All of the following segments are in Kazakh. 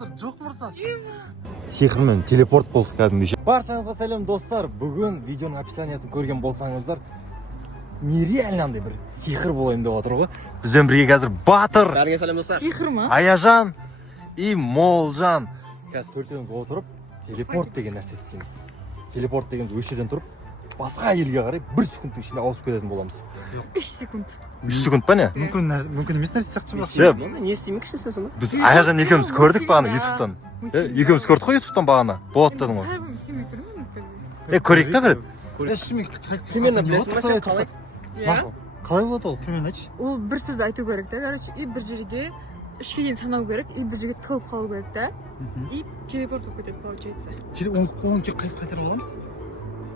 Жоқ мырза. Сиқырмен телепорт болдық кәдімгідей. Баршаңызға сәлем достар. Бүгін видеоның описаниясын көрген болсаңыздар, нереально андай бір сиқыр болайын деп отыр ғой. Бізбен бірге қазір Батыр, Бәріңе сәлем достар. Сиқыр ма? Аяжан и Молжан. Қазір төртеуміз отырып телепорт деген нәрсе істейміз. Телепорт дегеніміз өш жерден тұрып басқа елге қарай 1 секундтың ішінде ауысып кететін боламыз. 3 секунд. 3 секунд па не? Мүмкін емес нәрсе сияқты шығар. Не істемекшісің сен сонда? Біз Аяжан екеуміз көрдік бағана ютубтан. Екеуміз көрдік қой ютубтан бағана. Болады дедің ғой. Көрейік та бір. Примерно білесің ба сен қалай? Қалай болады ол? Примерно айтшы. Ол бір сөз айту керек та, короче, и бір жерге 3-ке дейін санау керек, и бір жерге тығылып қалу керек та. И телепорт болып кетеді, получается. Оны тек қайтарып аламыз.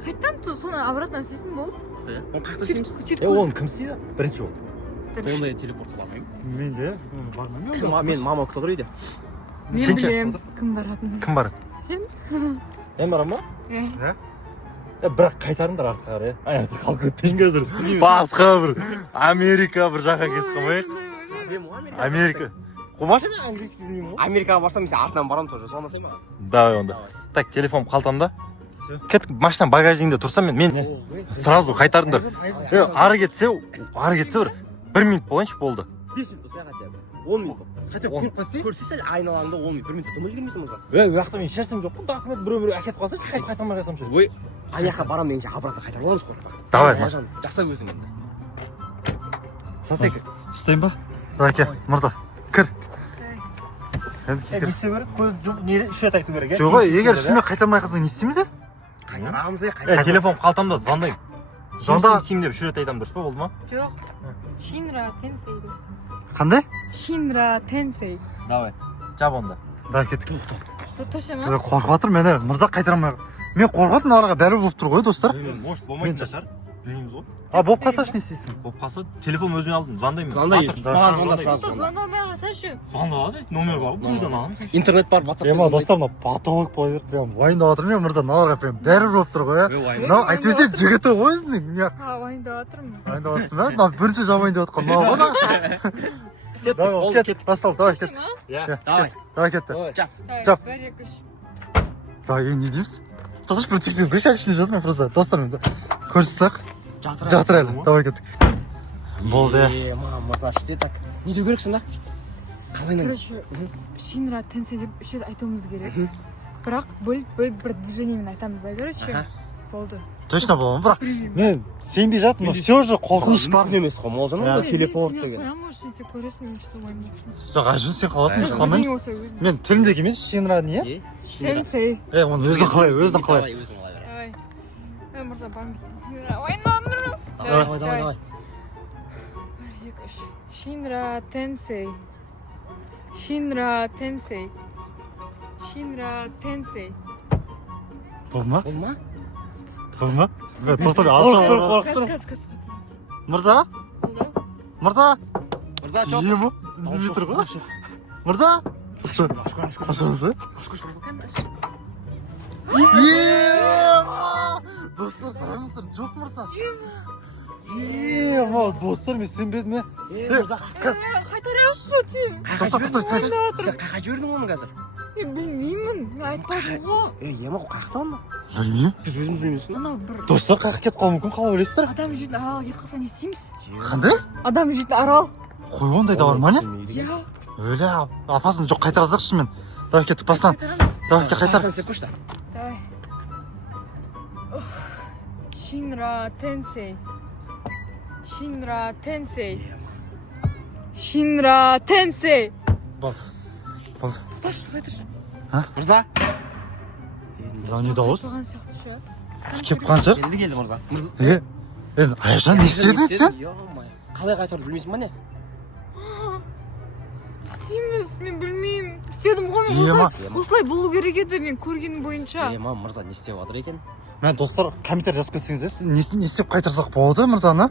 Қайттан то соны обратно істейсің болды. Оны қайта істейміз? Оны кім істейді? Бірінші ол. Ондай телепорт бармаймын. Мен де бармаймын. Мен мама күтіп отыр үйде. Мен Сенші? білем кім баратынын. Кім барады? Сен? Мен барам ба? Иә. Бірақ қайтарыңдар артқа қарай. Аяқта қалып кетпейін қазір. Басқа бір Америка бір жаққа кетіп қалмайық. Америка. Қумашы мен английский білмеймін ғой. Америкаға барсам мен артынан барамын тоже. Звондасай маған. Давай онда. Так, телефон қалтамда. Кеттік машина багажнигінде тұрсам мен сразу қайтарыңдар. Ары кетсе бір 1 минут болайыншы болды. 5 минут осылай хотя бы. 10 минут. Хотя көріп қайтсай. Көрсе сәл айналаңда 10 минут. 1 минутта тумай жүрмейсің болса. Уақытта мен ешнәрсем жоқ қой. Документ біреу әкетіп қалса қайта алмай қалсам ше. Ой, аяққа барам дегенше обратно қайтарып аламыз қорықпа. Давай. Жаса өзің енді. Сасек. Істейін ба? Давай кел, мырза. Кір. Не істеу керек? Көз жұмып не үш рет айту керек, Жоқ, егер шынымен қайтармай қалсаң не істейміз? Қайтарамыз Телефон қалтамда звондаймын. Звонда Сим деп үш рет айтамын, дұрыс па, болды ма? Жоқ. Шинра Тенсей. Қандай? Шинра Тенсей. Давай. Жап онда. Давай кеттік. Точно ма? Қорқып жатыр мені. Мырза қайтармай. Мен қорқатын араға бәрі болып тұр ғой, достар. Может, болмайтын да шығар. Білмейміз ғой. А болып қалса не істейсің? Болып қалса, телефон өзіме алдым, звондаймын. Маған звонда сразу. Звондамай қалсайшы. Звондады, номер бар ғой, бұйдан алған. Интернет бар, WhatsApp. Ема достар, мына потолок бола берді. Прям уайымдап жатыр мен мырза, мыналарға прям бәрі болып тұр ғой, иә. Мынау әйтпесе жігіті ғой өзінің. Уайымдап жатырмын. Уайымдап жатсың ба? Мынау бірінші жаман деп жатқан мынау ғой да. Давай, кет, бастал, давай кет. Давай. Давай кетті. Жап. Жап. 1 2 3. Давай, не дейміз? Тазаш бір тексеріп көрші ішінде жатыр ма просто? Достармен көрсетсек. Жатыр әлі. Давай кеттік. Болды. Маза іште так. Не деу керек сонда? Қалай Короче, Шинра Тенсей деп үш рет айтуымыз керек. Бірақ бөліп бір движениемен айтамыз да, короче. Болды. Точно боламын, бірақ мен сенбей жатырмын, все же қорқыныш бар. Емес қой, Молжан ол телепорт деген. Может, сен көресің, мен что уайымдап. Жоқ, ажын сен қаласың, біз қалмаймыз. Мен тілімдегі емес, Шинра не? Тенсей. Оны өзің қалай, өзің қалай. Давай. Мырза бармын. Уайымдандырма. Давай. 1 2 3. Шинра Тенсей. Шинра Тенсей. Шинра Тенсей. Болды ма? Болды ма? Болды ма? Тоқтар, алшақ. Кас. Мырза? Мырза? Мырза, чоп. Ему? Үндемей тұр ғой? Мырза? Тоқтар, ашыңыз, достар, қараңыздар, жоқ мырза. Достар, мен сенбедім, Мырза, Қайтарайықшы тез. Тоқта, сәл. сен қайқа жібердің оны қазір? Білмеймін, мен айтпадым ғой. Ема қаяқта оны? Білмеймін. Біз өзіміз білмейміз. Анау бір Достар, қаяқ кетіп қалуы мүмкін, қалай ойлайсыздар? адам жүретін аралға кетіп қалса не істейміз? Қандай? Адам жүретін арал. Қой, ондай да бар ма не? Иә. Өлі, апасын жоқ қайтаразақ мен. Давай кеттік басынан. Давай қайтар. Сен істеп қойшы та. Давай. Шинра Тенсей. Шинра Тенсей. Шинра Тенсей. Болды. Тоқташы, қайтыршы. Мырза. Мынау не дауыс? Тұрған сияқты ше. Кеп қанша? Келді мырза. Аяжан, не істедің сен? Қалай қайтарды білмейсің ба не? Істейміз, мен білмеймін. Істедім ғой мен осылай болу керек еді мен көргенім бойынша. Ема мырза не істеп жатыр екен? Мен достар, комментарий жазып кетсеңіздер, не істеп қайтарсақ болады мырзаны?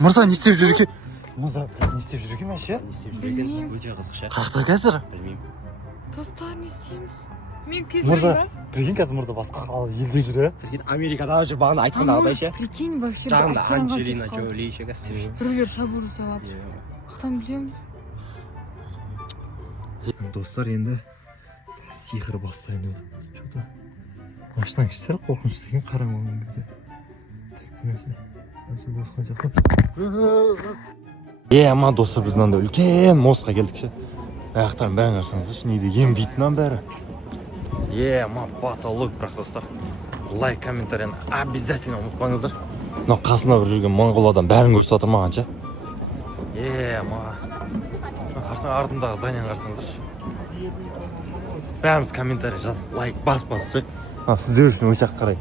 Мырза не істеп жүр екен? Мырза, не істеп жүр екен вообще? Не істеп жүр екен? Өте қызық ше. Қаяқта қазір? Білмеймін. Достар, не істейміз? Мен Мырза, кезіреймін. прикинь қазір мырза басқа елде жүр, Америкада жүр бағана айтқандағыдай ше. Прикинь, вообще Жағында Анджелина Джоли ше істеп жүр. біреулер шабуыл жасап жатыр. Қақтан білеміз? Достар, енді сиқыр бастайын деп что-то машинаның іші сәл қорқынышты екен қараңғы кезде. Ама достар, біз мынандай үлкен мостқа келдік ше. Аяқтарын бәрін қарасаңыздаршы, не деген вид мынан бәрі. Ама потолок, бірақ достар. Лайк, комментарияны обязательно ұмытпаңыздар. Мынау қасында бір жүрген моңғол адам бәрін көрсетіп отыр маған ше. Ама қарсаң артындағы зданияны қарасаңыздаршы. Бәріміз комментарий жазып, лайк басып. Сіздер үшін өте қарай.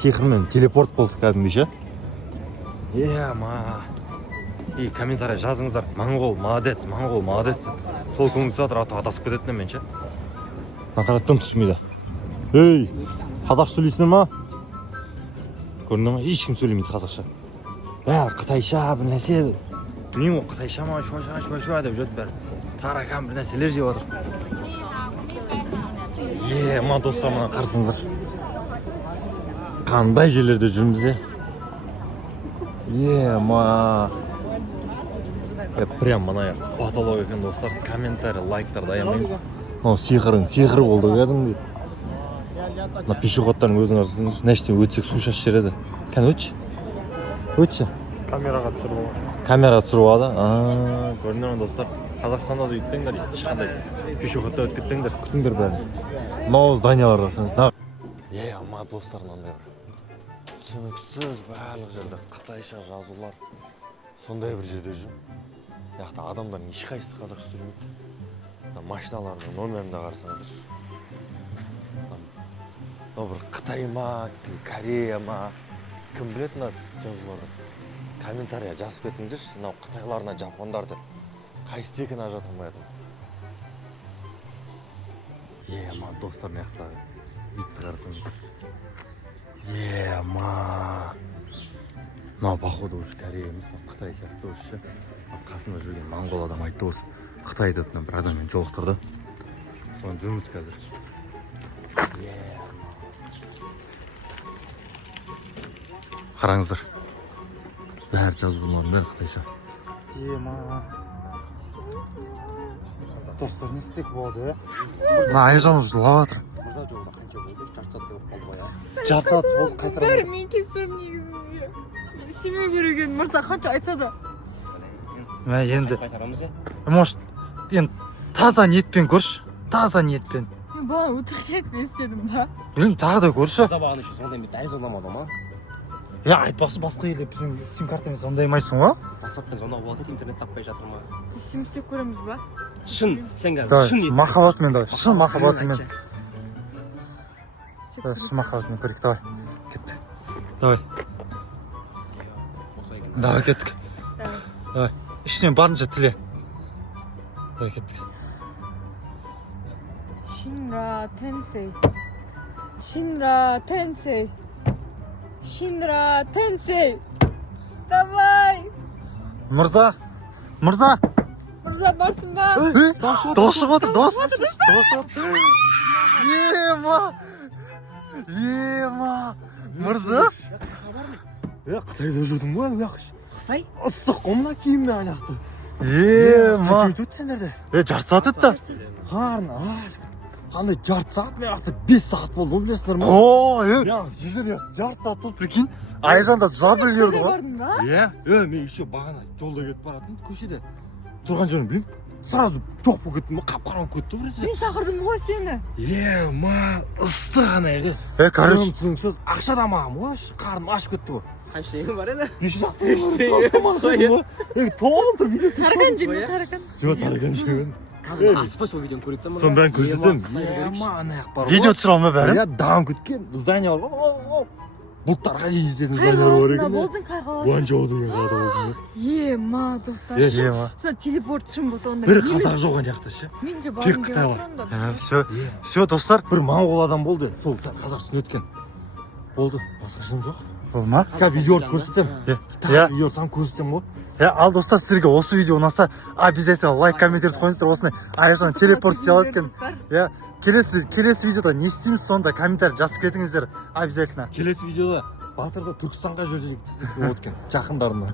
Сиқырмен телепорт болдық кәдімгі ше. Ама. И комментарий жазыңыздар. Моңғол молодец, моңғол молодец. Сол көңіл сатыр аты адасып кететін мен ше. Нақараттым түсінмейді. Ей, қазақ сөйлейсіңдер ма? Көрдің ма? Ешкім сөйлемейді қазақша. Бәрі қытайша бір нәрсе. Білмеймін ғой, қытайша ма, шуа деп жүрді бәрі. Таракан бір нәрселер жеп отыр. Ма достар, мына қарсыңыздар. Қандай жерлерде жүрміз ма. Прям мына потолок екен достар. Комментарий, лайктар даямаймыз. Мынау сиқыр болды кәдімгі. Мына пешеходтардың өзің қарасаңыз, нәштен өтсек су шашып жібереді. Кәне өтші. Камера түсіріп алды. Көрдіңдер ме достар? Қазақстанда да өйтпеңдер, ешқандай пешеходта өтіп кетпеңдер, күтіңдер бәрін. Мынау зданиялар қарасаңыз. Ама достар, мынандай бір түсініксіз барлық жерде қытайша жазулар. Сондай бір жерде жүрмін. Яқта адамдар ешқайсысы қазақша сөйлемейді. Машиналардың номерінде қарасаңыздар. Бір Қытай ма, Корея ма, кім біледі мына жазуларды. Комментария жазып кетіңіздерші, мынау қытайларына жапондар деп. Қайсысы екенін ажырата алмай жатырмын. Ма достар, мына жақтағы битті қарасаңыздар. Мынау походу уже Корея емес, Қытай сияқты уже ше. Қасында жүрген моңғол адам айтты осы Қытай деп бір адаммен жолықтырды. Соны жүрміз қазір. Қараңыздар. Бәрі жазулардың бәрі қытайша. Достар, не істек болды? Мына Айжан уже жылап жатыр. Мырза жолда қанша болды? Жарты сағат болып қалды ғой я. Жарты сағат болды қайтарам. бәрі мен кесірім негізінде. Істемеу керек еді, мырза қанша айтса да. Енді Қайтарамыз я. может енді таза ниетпен көрші. Таза ниетпен. Мен бала өтірік айтпен істедім ба? Білмеймін, тағы да көрші. Забағын үшін сондай мен дәл зорламады ма? Айтпақшы, басқа елде біздің сим картамыз ондаймайсың ғой. WhatsApp-пен звондап болады, интернет таппай жатыр ма? Істем істеп көреміз ба? Шын, сен қазір Давай, шын ниет. махаббатмен давай. Шын махаббатмен. Істеп Шын махаббатмен көрейік, давай. Кеттік. Давай. Осы екен. Давай кеттік. Давай. Ішінен барынша тіле. Давай кеттік. Шинра Тенсей. Шинра Тенсей. Шинра Тенсей. Давай. Мырза. Мырза барсың ба? Дауыс шығып отыр, дауыс. Ема. Мырза. Қытайда жүрдің ғой, яқыш. Қытай? Ыстық қомна киіммен аяқты. Ема. Өтіп өтсеңдерде. Жарты сағат өтті. Қарын, қандай жарты сағат, мен яқты 5 сағат болды, білесіңдер ма? Жүздер жарты сағат болды, прикинь. Айжан да жабыл ерді ғой. Бардың ба? Мен еще бағана жолда кетіп баратын, көшеде тұрған жерін білейін. Сразу жоқ болып кеттім, қап-қараңғы кетті біресе. Мен шақырдым ғой сені. Ыстық ана еді. Короче. Түсініксіз, ақша да маған ғой, қарным ашып кетті ғой. Қанша бар еді? Толды видео. Таракан жеңді, таракан. Жоқ, таракан жеген. Қазір аспай сол видеоны көрейік та мырза. Соны бәрін көрсетемін. Ана аяқ бар ғой. Видео түсіре алмай бәрі. Дам күткен здание бар ғой. Бұлттарға дейін іздетін Қай здание бар қаласында екен. болдың, қай қаласында? Гуанчжоу деген қалада болдым. Ема, достар. Ема. Сен телепорт шын болса онда. Бір қазақ жоқ ана жақта ше. Мен де Тек барғым келіп Қытайлар. тұрғанда. Все, достар. Бір моңғол адам болды. Сол қазақшасын өткен. Болды. Басқа жым жоқ. Болма. Видеоны көрсетемін. Видео сам көрсетемін ғой. Ал достар, сіздерге осы видео ұнаса, обязательно лайк, комментарий қойыңыздар. Осындай Айжан телепорт істеп екен. Келесі видеода не істейміз, сонда комментарий жазып кетіңіздер. Обязательно. Келесі видеода Батырда Түркістанға жүрейік деп откен жақындарына.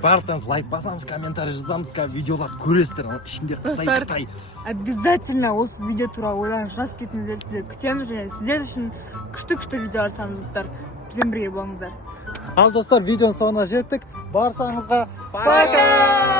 Барлықтарыңыз лайк басамыз, комментарий жазамыз, видеоларды көресіздер. Ішінде Достар, Қытай. обязательно осы видео туралы ойланып жазып кетіңіздер. Сіздерді күтеміз және сіздер үшін күшті видеолар саламыз достар. Бізбен бірге болыңыздар. Ал достар, видеоның соңына жеттік. Баршаңызға Пока!